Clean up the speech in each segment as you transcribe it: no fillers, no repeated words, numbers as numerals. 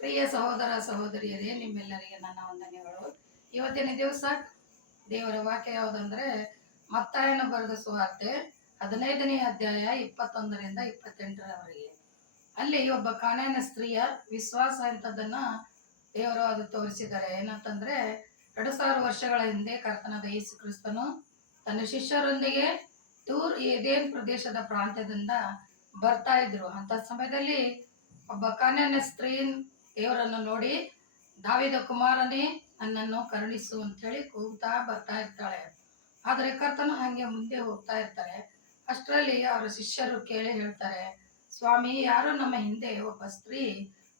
ಪ್ರಿಯ ಸಹೋದರ ಸಹೋದರಿಯರೇ, ನಿಮ್ಮೆಲ್ಲರಿಗೆ ನನ್ನ ವಂದನೆಗಳು. ಇವತ್ತಿನ ದಿವಸ ದೇವರ ವಾಕ್ಯ ಯಾವುದಂದ್ರೆ ಮತ್ತಾಯನ ಬರೆದ ಸುವಾರ್ತೆ 15ನೇ ಅಧ್ಯಾಯ 21ರಿಂದ 28ರವರೆಗೆ. ಅಲ್ಲಿ ಒಬ್ಬ ಕಾನಾನ್ಯ ಸ್ತ್ರೀಯ ವಿಶ್ವಾಸ ಇಂಥದ್ದನ್ನ ದೇವರು ಅದು ತೋರಿಸಿದ್ದಾರೆ. ಏನಂತಂದ್ರೆ 2000 ವರ್ಷಗಳ ಹಿಂದೆ ಕರ್ತನಾದ ಯೇಸು ಕ್ರಿಸ್ತನು ತನ್ನ ಶಿಷ್ಯರೊಂದಿಗೆ ಏದೇನ್ ಪ್ರದೇಶದ ಪ್ರಾಂತ್ಯದಿಂದ ಬರ್ತಾ ಇದ್ರು. ಅಂತ ಸಮಯದಲ್ಲಿ ಒಬ್ಬ ಕಾನಾನ್ಯ ಸ್ತ್ರೀ ದೇವರನ್ನು ನೋಡಿ, ದಾವಿದ ಕುಮಾರನೇ ನನ್ನನ್ನು ಕರುಣಿಸು ಅಂತೇಳಿ ಕೂಗ್ತಾ ಬರ್ತಾ ಇರ್ತಾಳೆ. ಆದರೆ ಕರ್ತನು ಹಾಗೆ ಮುಂದೆ ಹೋಗ್ತಾ ಇರ್ತಾರೆ. ಅಷ್ಟರಲ್ಲಿ ಅವರ ಶಿಷ್ಯರು ಕೇಳಿ ಹೇಳ್ತಾರೆ, ಸ್ವಾಮಿ, ಯಾರು ನಮ್ಮ ಹಿಂದೆ ಒಬ್ಬ ಸ್ತ್ರೀ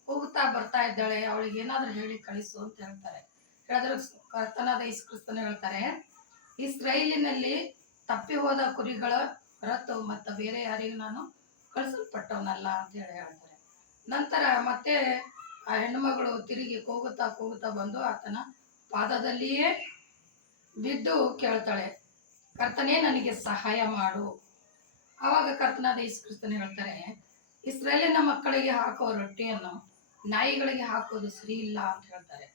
ಕೂಗ್ತಾ ಬರ್ತಾ ಇದ್ದಾಳೆ, ಅವಳಿಗೆ ಏನಾದ್ರೂ ಹೇಳಿ ಕಳಿಸು ಅಂತ ಹೇಳ್ತಾರೆ. ಹೇಳಿದ್ರೆ ಕರ್ತನಾದ ಯೇಸು ಕ್ರಿಸ್ತನು ಹೇಳ್ತಾರೆ, ಇಸ್ರಾಯೇಲಿನಲ್ಲಿ ತಪ್ಪಿ ಹೋದ ಕುರಿಗಳ ಹೊರತು ಮತ್ತು ಬೇರೆ ಯಾರಿಗೂ ನಾನು ಕಳಿಸಲ್ಪಟ್ಟವನಲ್ಲ ಅಂತ ಹೇಳ್ತಾರೆ. ನಂತರ ಮತ್ತೆ ಆ ಹೆಣ್ಣುಮಗಳು ತಿರುಗಿ ಕೂಗುತ್ತಾ ಬಂದು ಆತನ ಪಾದದಲ್ಲಿಯೇ ಬಿದ್ದು ಕೇಳ್ತಾಳೆ, ಕರ್ತನೇ, ನನಗೆ ಸಹಾಯ ಮಾಡು. ಆವಾಗ ಕರ್ತನಾದ ಯೇಸು ಕ್ರಿಸ್ತನು ಹೇಳ್ತಾರೆ, ಇಸ್ರಾಯೇಲಿನ ಮಕ್ಕಳಿಗೆ ಹಾಕುವ ರೊಟ್ಟಿಯನ್ನು ನಾಯಿಗಳಿಗೆ ಹಾಕೋದು ಸರಿ ಇಲ್ಲ ಅಂತ ಹೇಳ್ತಾರೆ.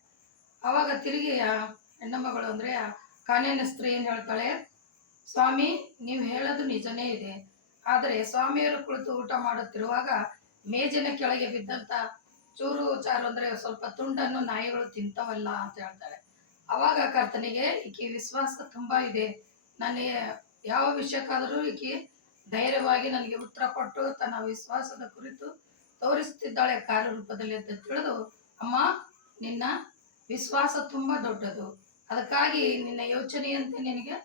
ಆವಾಗ ತಿರುಗಿ ಹೆಣ್ಣುಮಗಳು ಅಂದ್ರೆ ಕಾನಾನ್ಯ ಸ್ತ್ರೀ ಏನ್ ಹೇಳ್ತಾಳೆ, ಸ್ವಾಮಿ, ನೀವು ಹೇಳೋದು ನಿಜನೇ ಇದೆ, ಆದರೆ ಸ್ವಾಮಿಯವರು ಕುಳಿತು ಊಟ ಮಾಡುತ್ತಿರುವಾಗ ಮೇಜಿನ ಕೆಳಗೆ ಬಿದ್ದಂತ ಚೂರು ಚಾರು ಅಂದ್ರೆ ಸ್ವಲ್ಪ ತುಂಡನ್ನು ನಾಯಿಗಳು ತಿಂತವಲ್ಲ ಅಂತ ಹೇಳ್ತಾಳೆ. ಅವಾಗ ಕರ್ತನಿಗೆ ಈಕೆ ವಿಶ್ವಾಸ ತುಂಬಾ ಇದೆ, ನನಗೆ ಯಾವ ವಿಷಯಕ್ಕಾದರೂ ಈಕೆ ಧೈರ್ಯವಾಗಿ ನನಗೆ ಉತ್ತರ ಕೊಟ್ಟು ತನ್ನ ವಿಶ್ವಾಸದ ಕುರಿತು ತೋರಿಸುತ್ತಿದ್ದಾಳೆ ಕಾರ್ಯರೂಪದಲ್ಲಿ ಅಂತ ತಿಳಿದು, ಅಮ್ಮ, ನಿನ್ನ ವಿಶ್ವಾಸ ತುಂಬಾ ದೊಡ್ಡದು, ಅದಕ್ಕಾಗಿ ನಿನ್ನ ಯೋಚನೆಯಂತೆ ನಿನಗೆ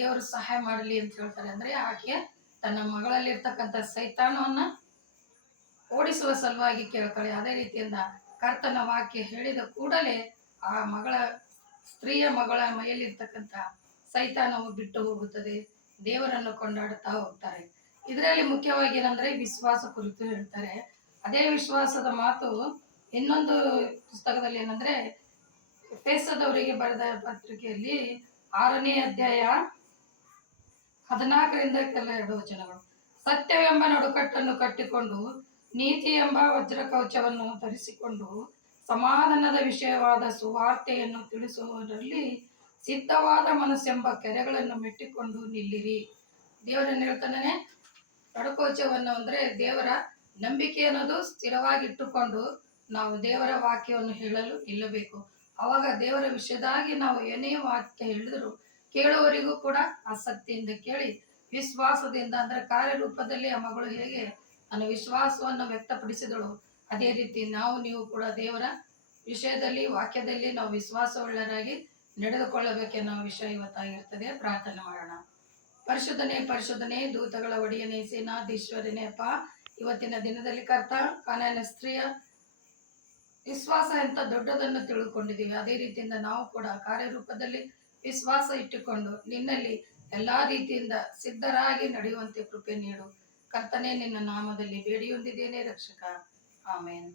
ದೇವರು ಸಹಾಯ ಮಾಡಲಿ ಅಂತ ಹೇಳ್ತಾರೆ. ಅಂದ್ರೆ ಆಕೆ ತನ್ನ ಮಗಳಲ್ಲಿರ್ತಕ್ಕಂಥ ಸೈತಾನವನ್ನ ಓಡಿಸುವ ಸಲುವಾಗಿ ಕೇಳ್ತಾಳೆ. ಅದೇ ರೀತಿಯಿಂದ ಕರ್ತನ ವಾಕ್ಯ ಹೇಳಿದ ಕೂಡಲೇ ಆ ಸ್ತ್ರೀಯ ಮಗಳ ಮೈಯಲ್ಲಿರ್ತಕ್ಕಂಥ ಸೈತಾನವು ಬಿಟ್ಟು ಹೋಗುತ್ತದೆ. ದೇವರನ್ನು ಕೊಂಡಾಡುತ್ತಾ ಹೋಗ್ತಾರೆ. ಇದರಲ್ಲಿ ಮುಖ್ಯವಾಗಿ ಏನಂದ್ರೆ ವಿಶ್ವಾಸ ಕುರಿತು ಹೇಳ್ತಾರೆ. ಅದೇ ವಿಶ್ವಾಸದ ಮಾತು ಇನ್ನೊಂದು ಪುಸ್ತಕದಲ್ಲಿ ಏನಂದ್ರೆ ಎಫೆಸದವರಿಗೆ ಬರೆದ ಪತ್ರಿಕೆಯಲ್ಲಿ 6ನೇ ಅಧ್ಯಾಯ 14ರಿಂದ 2 ವಚನಗಳು. ಸತ್ಯವೆಂಬ ನಡುಕಟ್ಟನ್ನು ಕಟ್ಟಿಕೊಂಡು ನೀತಿ ಎಂಬ ವಜ್ರಕವಚವನ್ನು ಧರಿಸಿಕೊಂಡು ಸಮಾಧಾನದ ವಿಷಯವಾದ ಸುವಾರ್ತೆಯನ್ನು ತಿಳಿಸುವುದರಲ್ಲಿ ಸಿದ್ಧವಾದ ಮನಸ್ಸೆಂಬ ಕೆರೆಗಳನ್ನು ಮೆಟ್ಟಿಕೊಂಡು ನಿಲ್ಲಿರಿ. ದೇವರನ್ನು ಹೇಳ್ತಾನೆ, ನಡುಕವಚವನ್ನು ಅಂದ್ರೆ ದೇವರ ನಂಬಿಕೆ ಅನ್ನೋದು ಸ್ಥಿರವಾಗಿಟ್ಟುಕೊಂಡು ನಾವು ದೇವರ ವಾಕ್ಯವನ್ನು ಹೇಳಲು ನಿಲ್ಲಬೇಕು. ಅವಾಗ ದೇವರ ವಿಷಯದಾಗಿ ನಾವು ಏನೇ ವಾಕ್ಯ ಹೇಳಿದ್ರು ಕೇಳುವವರಿಗೂ ಕೂಡ ಆಸಕ್ತಿಯಿಂದ ಕೇಳಿ ವಿಶ್ವಾಸದಿಂದ ಅಂದ್ರೆ ಕಾರ್ಯರೂಪದಲ್ಲಿ ಆ ಮಗಳು ಹೇಗೆ ನನ್ನ ವಿಶ್ವಾಸವನ್ನು ವ್ಯಕ್ತಪಡಿಸಿದಳು, ಅದೇ ರೀತಿ ನೀವು ಕೂಡ ದೇವರ ವಿಷಯದಲ್ಲಿ ವಾಕ್ಯದಲ್ಲಿ ನಾವು ವಿಶ್ವಾಸವುಳ್ಳರಾಗಿ ನಡೆದುಕೊಳ್ಳಬೇಕೆನ್ನೋ ವಿಷಯ ಇವತ್ತಾಗಿರ್ತದೆ. ಪ್ರಾರ್ಥನೆ ಮಾಡೋಣ. ಪರಿಶುದ್ಧನೇ ದೂತಗಳ ಒಡೆಯನೇ, ಸೇನಾಧೀಶ್ವರನೇ, ಅಪ್ಪ, ಇವತ್ತಿನ ದಿನದಲ್ಲಿ ಕರ್ತ ಕಾನಾನ್ಯ ಸ್ತ್ರೀಯ ವಿಶ್ವಾಸ ಎಂತ ದೊಡ್ಡದನ್ನು ತಿಳ್ಕೊಂಡಿದ್ದೀವಿ. ಅದೇ ರೀತಿಯಿಂದ ನಾವು ಕೂಡ ಕಾರ್ಯರೂಪದಲ್ಲಿ ವಿಶ್ವಾಸ ಇಟ್ಟುಕೊಂಡು ನಿನ್ನಲ್ಲಿ ಎಲ್ಲಾ ರೀತಿಯಿಂದ ಸಿದ್ಧರಾಗಿ ನಡೆಯುವಂತೆ ಕೃಪೆ ನೀಡು. ಕರ್ತನೇ, ನಿನ್ನ ನಾಮದಲ್ಲಿ ಬೇಡಿ ಹೊಂದಿದ್ದೇನೆ ರಕ್ಷಕ. ಆಮೇನ್.